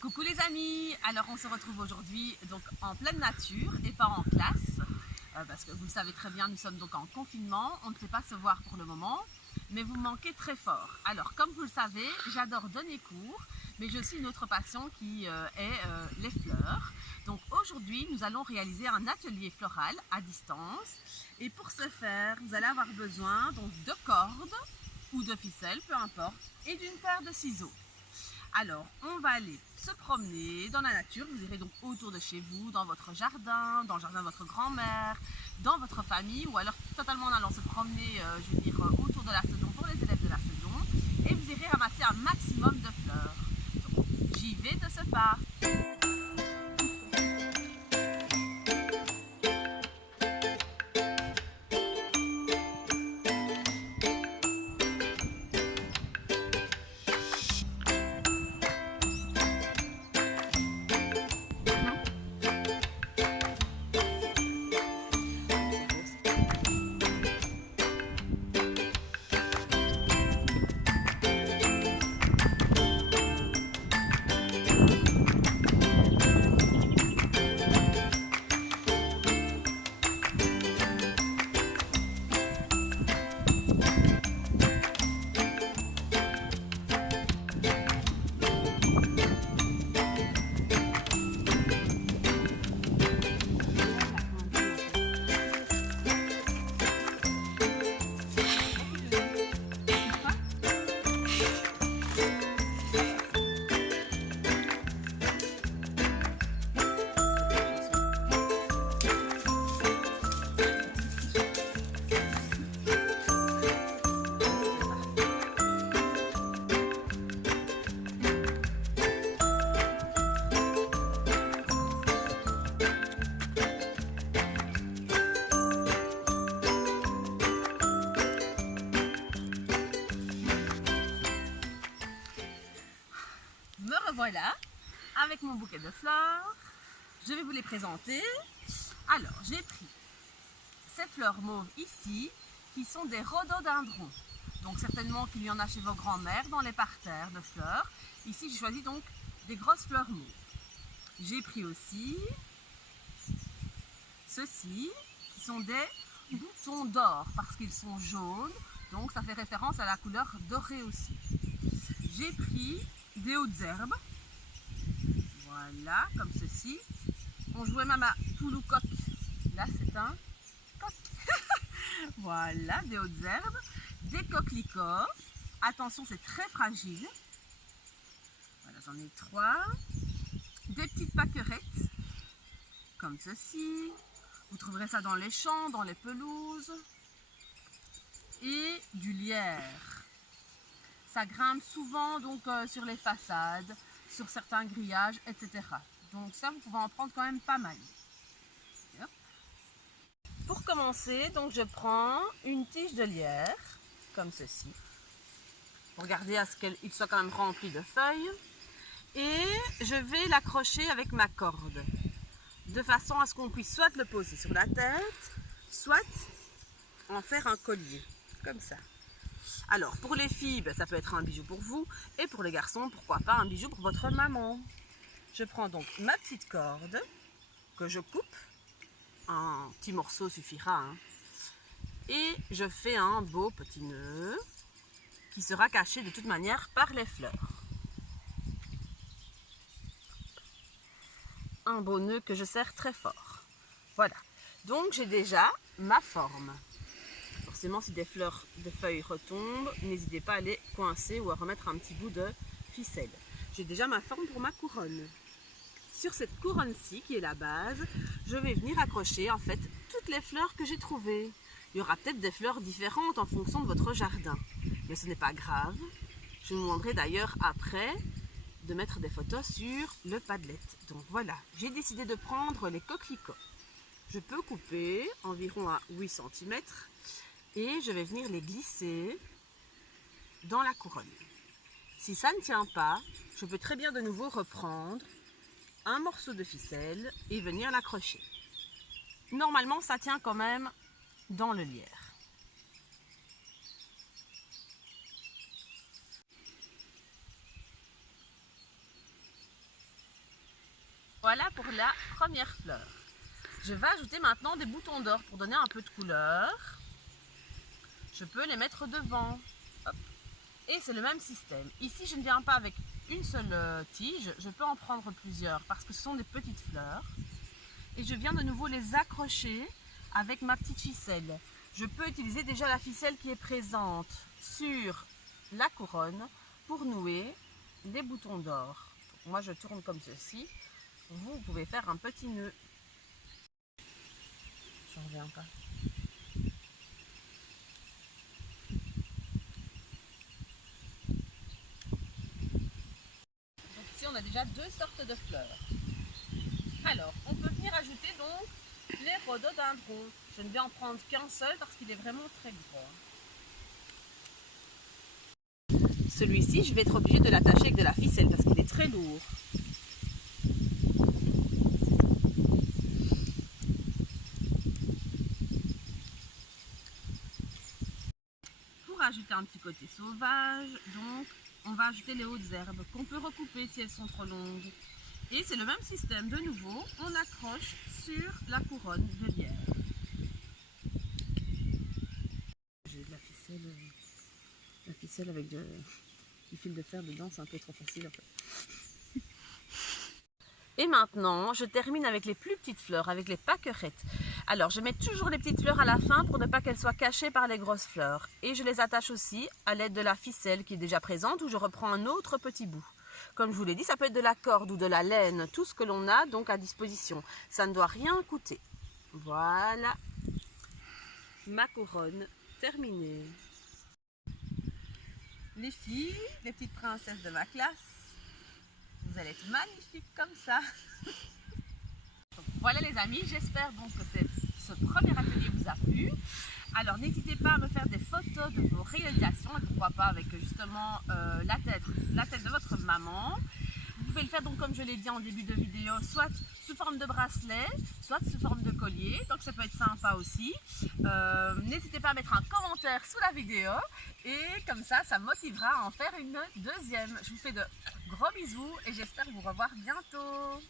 Coucou les amis, alors on se retrouve aujourd'hui donc en pleine nature et pas en classe parce que vous le savez très bien, nous sommes donc en confinement, on ne sait pas se voir pour le moment, mais vous me manquez très fort. Alors comme vous le savez, j'adore donner cours, mais j'ai aussi une autre passion qui est les fleurs. Donc aujourd'hui nous allons réaliser un atelier floral à distance et pour ce faire vous allez avoir besoin donc de cordes ou de ficelles, peu importe, et d'une paire de ciseaux. Alors, on va aller se promener dans la nature. Vous irez donc autour de chez vous, dans votre jardin, dans le jardin de votre grand-mère, dans votre famille, ou alors totalement en allant se promener, autour de la Sedon pour les élèves de la Sedon. Et vous irez ramasser un maximum de fleurs. Donc, j'y vais de ce pas. Me revoilà avec mon bouquet de fleurs. Je vais vous les présenter. Alors, j'ai pris ces fleurs mauves ici, qui sont des rhododendrons. Donc certainement qu'il y en a chez vos grands-mères dans les parterres de fleurs. Ici, j'ai choisi donc des grosses fleurs mauves. J'ai pris aussi ceux-ci, qui sont des boutons d'or, parce qu'ils sont jaunes. Donc ça fait référence à la couleur dorée aussi. J'ai pris des hautes herbes, voilà, comme ceci. On jouait même à poule ou coq, là c'est un coq. Voilà, des hautes herbes, des coquelicots, attention c'est très fragile, voilà j'en ai 3, des petites pâquerettes, comme ceci, vous trouverez ça dans les champs, dans les pelouses, et du lierre. Ça grimpe souvent donc sur les façades, sur certains grillages, etc. Donc ça, vous pouvez en prendre quand même pas mal. Hop. Pour commencer, donc je prends une tige de lierre, comme ceci, pour garder à ce qu'il soit quand même rempli de feuilles. Et je vais l'accrocher avec ma corde, de façon à ce qu'on puisse soit le poser sur la tête, soit en faire un collier, comme ça. Alors, pour les filles, ça peut être un bijou pour vous. Et pour les garçons, pourquoi pas un bijou pour votre maman. Je prends donc ma petite corde, que je coupe. Un petit morceau suffira. Hein. Et je fais un beau petit nœud, qui sera caché de toute manière par les fleurs. Un beau nœud que je serre très fort. Voilà. Donc, j'ai déjà ma forme. Forcément, si des feuilles retombent, n'hésitez pas à les coincer ou à remettre un petit bout de ficelle. J'ai déjà ma forme pour ma couronne. Sur cette couronne-ci, qui est la base, je vais venir accrocher en fait toutes les fleurs que j'ai trouvées. Il y aura peut-être des fleurs différentes en fonction de votre jardin. Mais ce n'est pas grave. Je vous montrerai d'ailleurs après de mettre des photos sur le Padlet. Donc voilà, j'ai décidé de prendre les coquelicots. Je peux couper environ à 8 cm. Et je vais venir les glisser dans la couronne. Si ça ne tient pas, je peux très bien de nouveau reprendre un morceau de ficelle et venir l'accrocher. Normalement, ça tient quand même dans le lierre. Voilà pour la première fleur. Je vais ajouter maintenant des boutons d'or pour donner un peu de couleur. Je peux les mettre devant. Hop. Et c'est le même système. Ici, je ne viens pas avec une seule tige, je peux en prendre plusieurs parce que ce sont des petites fleurs. Et je viens de nouveau les accrocher avec ma petite ficelle. Je peux utiliser déjà la ficelle qui est présente sur la couronne pour nouer les boutons d'or. Moi, je tourne comme ceci. Vous pouvez faire un petit nœud. J'en reviens pas. Donc ici, on a déjà deux sortes de fleurs. Alors, on peut venir ajouter donc les rhododendrons. Je ne vais en prendre qu'un seul parce qu'il est vraiment très grand. Celui-ci, je vais être obligée de l'attacher avec de la ficelle parce qu'il est très lourd. Pour ajouter un petit côté sauvage, donc, on va ajouter les hautes herbes qu'on peut recouper si elles sont trop longues. Et c'est le même système, de nouveau, on accroche sur la couronne de lierre. J'ai de la ficelle avec du fil de fer dedans, c'est un peu trop facile en fait. Et maintenant, je termine avec les plus petites fleurs, avec les pâquerettes. Alors, je mets toujours les petites fleurs à la fin pour ne pas qu'elles soient cachées par les grosses fleurs. Et je les attache aussi à l'aide de la ficelle qui est déjà présente, où je reprends un autre petit bout. Comme je vous l'ai dit, ça peut être de la corde ou de la laine, tout ce que l'on a donc à disposition. Ça ne doit rien coûter. Voilà, ma couronne terminée. Les filles, les petites princesses de ma classe, vous allez être magnifiques comme ça. Donc, voilà les amis, j'espère donc que ce premier atelier vous a plu. Alors n'hésitez pas à me faire des photos de vos réalisations et pourquoi pas avec justement la tête de votre maman. Vous pouvez le faire donc comme je l'ai dit en début de vidéo, soit sous forme de bracelet, soit sous forme de collier, donc ça peut être sympa aussi. N'hésitez pas à mettre un commentaire sous la vidéo et comme ça, ça motivera à en faire une deuxième. Je vous fais de gros bisous et j'espère vous revoir bientôt.